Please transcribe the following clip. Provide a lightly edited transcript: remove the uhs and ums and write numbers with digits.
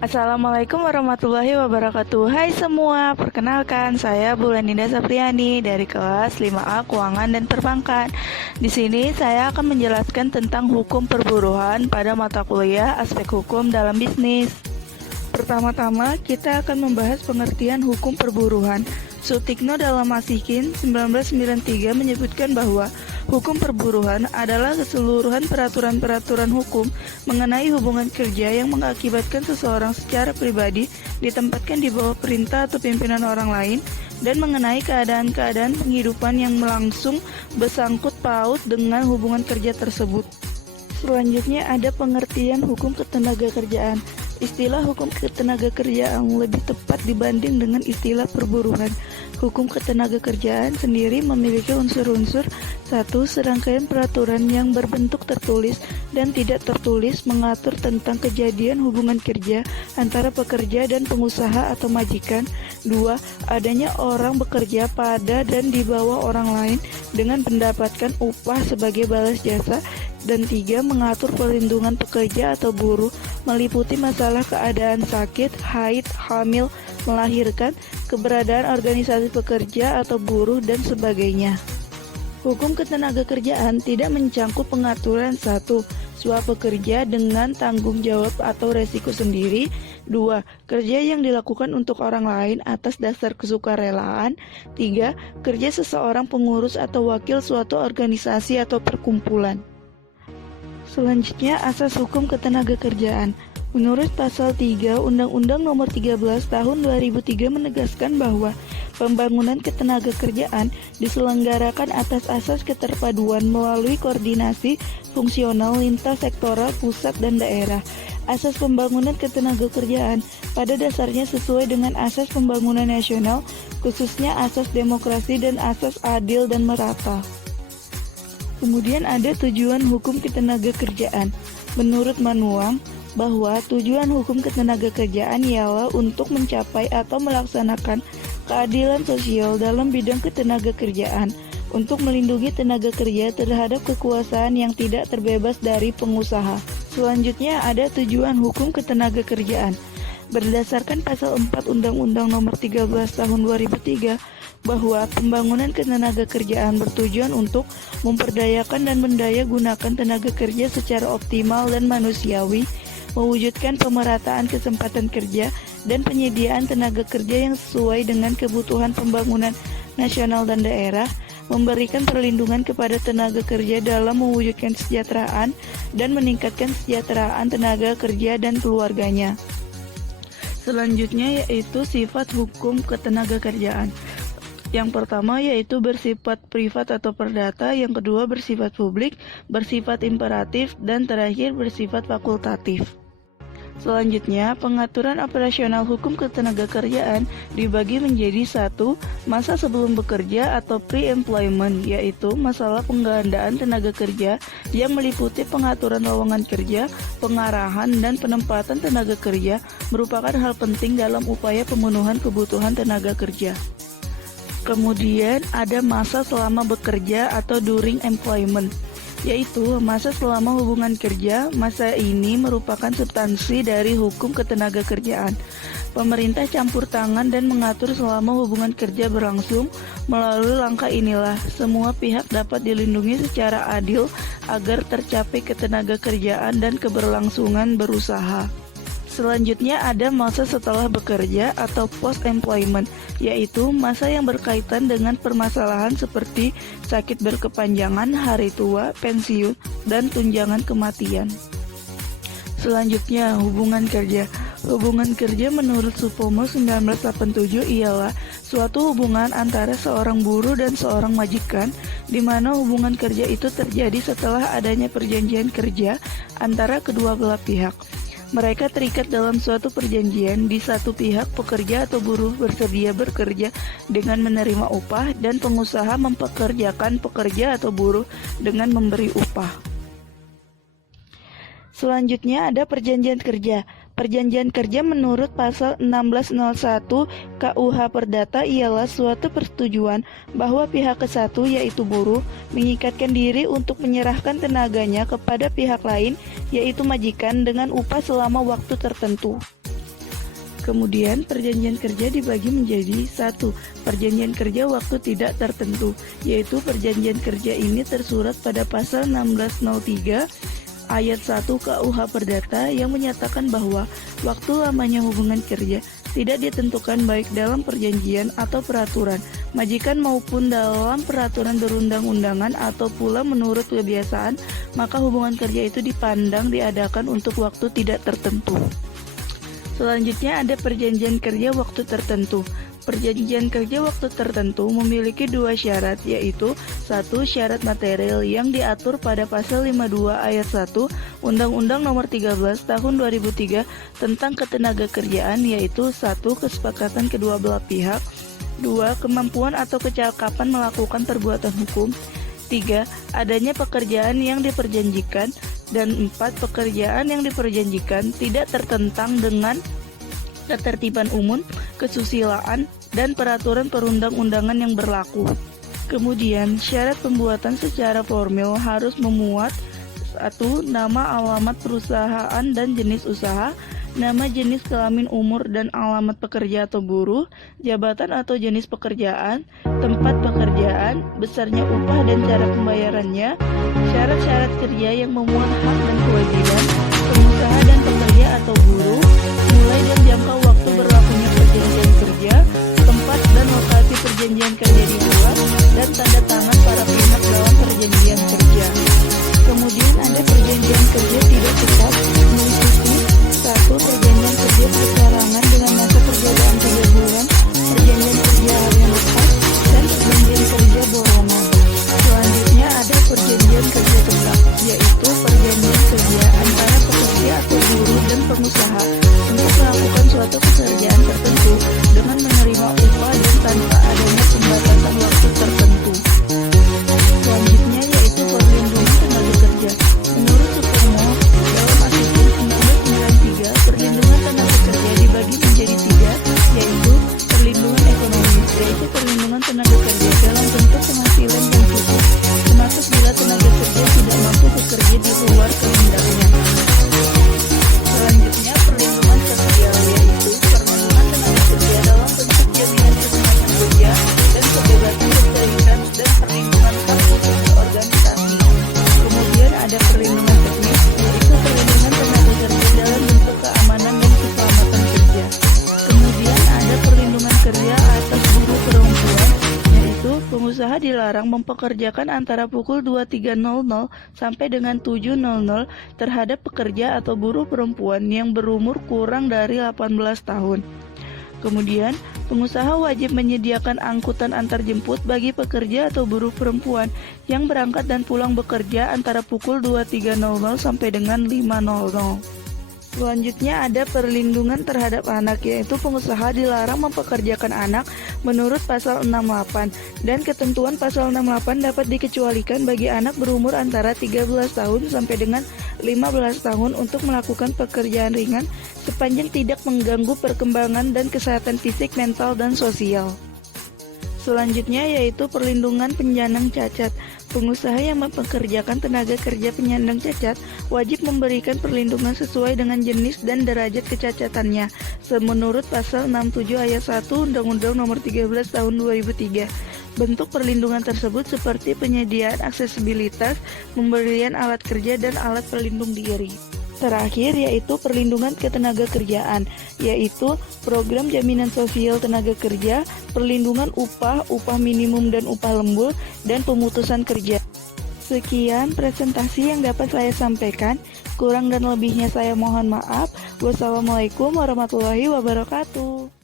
Assalamualaikum warahmatullahi wabarakatuh. Hai semua, perkenalkan saya Bulaninda Sapriani dari kelas 5A Keuangan dan Perbankan. Di sini saya akan menjelaskan tentang hukum perburuhan pada mata kuliah aspek hukum dalam bisnis. Pertama-tama, kita akan membahas pengertian hukum perburuhan. Sutikno dalam Masikin 1993 menyebutkan bahwa hukum perburuhan adalah keseluruhan peraturan-peraturan hukum mengenai hubungan kerja yang mengakibatkan seseorang secara pribadi ditempatkan di bawah perintah atau pimpinan orang lain dan mengenai keadaan-keadaan penghidupan yang langsung bersangkut paut dengan hubungan kerja tersebut. Selanjutnya ada pengertian hukum ketenagakerjaan. Istilah hukum ketenagakerjaan lebih tepat dibanding dengan istilah perburuhan. Hukum ketenagakerjaan sendiri memiliki unsur-unsur. 1. Serangkaian peraturan yang berbentuk tertulis dan tidak tertulis mengatur tentang kejadian hubungan kerja antara pekerja dan pengusaha atau majikan. 2. Adanya orang bekerja pada dan di bawah orang lain dengan mendapatkan upah sebagai balas jasa. Dan 3. Mengatur perlindungan pekerja atau buruh meliputi masalah keadaan sakit, haid, hamil, melahirkan, keberadaan organisasi pekerja atau buruh, dan sebagainya. Hukum ketenagakerjaan tidak mencangkup pengaturan 1. Suap pekerja dengan tanggung jawab atau resiko sendiri. 2. Kerja yang dilakukan untuk orang lain atas dasar kesukarelaan. 3. Kerja seseorang pengurus atau wakil suatu organisasi atau perkumpulan. Selanjutnya, asas hukum ketenagakerjaan. Menurut pasal 3 Undang-Undang Nomor 13 Tahun 2003 menegaskan bahwa pembangunan ketenagakerjaan diselenggarakan atas asas keterpaduan melalui koordinasi fungsional lintas sektoral pusat dan daerah. Asas pembangunan ketenagakerjaan pada dasarnya sesuai dengan asas pembangunan nasional, khususnya asas demokrasi dan asas adil dan merata. Kemudian ada tujuan hukum ketenagakerjaan. Menurut Manuang, bahwa tujuan hukum ketenagakerjaan ialah untuk mencapai atau melaksanakan keadilan sosial dalam bidang ketenagakerjaan, untuk melindungi tenaga kerja terhadap kekuasaan yang tidak terbebas dari pengusaha. Selanjutnya ada tujuan hukum ketenagakerjaan. Berdasarkan pasal 4 Undang-Undang Nomor 13 Tahun 2003, bahwa pembangunan ketenagakerjaan bertujuan untuk memperdayakan dan mendaya gunakan tenaga kerja secara optimal dan manusiawi, mewujudkan pemerataan kesempatan kerja dan penyediaan tenaga kerja yang sesuai dengan kebutuhan pembangunan nasional dan daerah, memberikan perlindungan kepada tenaga kerja dalam mewujudkan kesejahteraan dan meningkatkan kesejahteraan tenaga kerja dan keluarganya. Selanjutnya yaitu sifat hukum ketenagakerjaan. Yang pertama yaitu bersifat privat atau perdata, yang kedua bersifat publik, bersifat imperatif, dan terakhir bersifat fakultatif. Selanjutnya, pengaturan operasional hukum ketenagakerjaan dibagi menjadi 1. Masa sebelum bekerja atau pre-employment, yaitu masalah penggandaan tenaga kerja yang meliputi pengaturan lowongan kerja, pengarahan, dan penempatan tenaga kerja merupakan hal penting dalam upaya pemenuhan kebutuhan tenaga kerja. Kemudian ada masa selama bekerja atau during employment, yaitu masa selama hubungan kerja. Masa ini merupakan substansi dari hukum ketenagakerjaan. Pemerintah campur tangan dan mengatur selama hubungan kerja berlangsung. Melalui langkah inilah, semua pihak dapat dilindungi secara adil agar tercapai ketenagakerjaan dan keberlangsungan berusaha. Selanjutnya ada masa setelah bekerja atau post-employment, yaitu masa yang berkaitan dengan permasalahan seperti sakit berkepanjangan, hari tua, pensiun, dan tunjangan kematian. Selanjutnya, hubungan kerja. Hubungan kerja menurut Supomo 1987 ialah suatu hubungan antara seorang buruh dan seorang majikan, di mana hubungan kerja itu terjadi setelah adanya perjanjian kerja antara kedua belah pihak. Mereka terikat dalam suatu perjanjian di satu pihak, pekerja atau buruh bersedia bekerja dengan menerima upah, dan pengusaha mempekerjakan pekerja atau buruh dengan memberi upah. Selanjutnya ada perjanjian kerja. Perjanjian kerja menurut pasal 1601 KUH Perdata ialah suatu persetujuan bahwa pihak ke-1 yaitu buruh mengikatkan diri untuk menyerahkan tenaganya kepada pihak lain yaitu majikan dengan upah selama waktu tertentu. Kemudian perjanjian kerja dibagi menjadi 1. Perjanjian kerja waktu tidak tertentu, yaitu perjanjian kerja ini tersurat pada pasal 1603 ayat 1 KUH Perdata yang menyatakan bahwa waktu lamanya hubungan kerja tidak ditentukan baik dalam perjanjian atau peraturan majikan maupun dalam peraturan berundang-undangan atau pula menurut kebiasaan, maka hubungan kerja itu dipandang diadakan untuk waktu tidak tertentu. Selanjutnya ada perjanjian kerja waktu tertentu. Perjanjian kerja waktu tertentu memiliki 2 syarat, yaitu 1. Syarat material yang diatur pada pasal 52 ayat 1 Undang-Undang Nomor 13 Tahun 2003 tentang Ketenagakerjaan, yaitu 1. Kesepakatan kedua belah pihak, 2. Kemampuan atau kecakapan melakukan perbuatan hukum, 3. Adanya pekerjaan yang diperjanjikan, dan 4. Pekerjaan yang diperjanjikan tidak tertentang dengan ketertiban umum, kesusilaan, dan peraturan perundang-undangan yang berlaku. Kemudian, syarat pembuatan secara formal harus memuat 1. Nama alamat perusahaan dan jenis usaha, nama jenis kelamin umur dan alamat pekerja atau buruh, jabatan atau jenis pekerjaan, tempat pekerjaan, besarnya upah dan cara pembayarannya, syarat-syarat kerja yang memuat hak dan kewajiban pengusaha dan pekerja atau buruh, mulai dan jangka waktu berlakunya perjanjian kerja, tempat dan lokasi perjanjian kerja dibuat, dan tanda tangan para pihak dalam perjanjian kerja. Kemudian ada perjanjian kerja tidak tetap meliputi 1. Perjanjian kerja perseorangan dengan masa kerja dalam 3 bulan, perjanjian kerja harian lepas, dan perjanjian kerja borongan. Selanjutnya ada perjanjian kerja tetap, yaitu perjanjian kerja antara pekerja atau buruh dan pengusaha untuk melakukan suatu pekerjaan tertentu dengan menerima upah dan tanpa adanya pembatasan waktu tertentu. Selanjutnya yaitu perlindungan tenaga kerja. Menurut Sutomo, dalam artikel 1993, perlindungan tenaga kerja dibagi menjadi 3, yaitu perlindungan ekonomis, yaitu perlindungan tenaga kerja dalam bentuk penghasilan yang cukup, termasuk bila tenaga kerja tidak mampu bekerja di luar kehendaknya. Selanjutnya perlindungan sosial, yaitu perlindungan tenaga kerja dalam bentuk jaminan kesehatan kerja dan kebebasan berserikat dan perlindungan hak khusus berorganisasi. Kemudian ada perlindungan teknis, yaitu perlindungan tenaga kerja dalam bentuk keamanan dan keselamatan kerja. Kemudian ada perlindungan kerja atas buruh perempuan, yaitu pengusaha dilarang mempekerjakan antara pukul 23.00 sampai dengan 7.00 terhadap pekerja atau buruh perempuan yang berumur kurang dari 18 tahun. Kemudian, pengusaha wajib menyediakan angkutan antarjemput bagi pekerja atau buruh perempuan yang berangkat dan pulang bekerja antara pukul 23.00 sampai dengan 5.00. Selanjutnya ada perlindungan terhadap anak, yaitu pengusaha dilarang mempekerjakan anak menurut pasal 68, dan ketentuan pasal 68 dapat dikecualikan bagi anak berumur antara 13 tahun sampai dengan 15 tahun untuk melakukan pekerjaan ringan sepanjang tidak mengganggu perkembangan dan kesehatan fisik, mental, dan sosial. Selanjutnya yaitu perlindungan penyandang cacat. Pengusaha yang mempekerjakan tenaga kerja penyandang cacat wajib memberikan perlindungan sesuai dengan jenis dan derajat kecacatannya, menurut pasal 67 ayat 1 Undang-Undang Nomor 13 Tahun 2003. Bentuk perlindungan tersebut seperti penyediaan aksesibilitas, pemberian alat kerja, dan alat pelindung diri. Terakhir yaitu perlindungan ketenaga kerjaan, yaitu program jaminan sosial tenaga kerja, perlindungan upah, upah minimum dan upah lembur, dan pemutusan kerja. Sekian presentasi yang dapat saya sampaikan. Kurang dan lebihnya saya mohon maaf. Wassalamualaikum warahmatullahi wabarakatuh.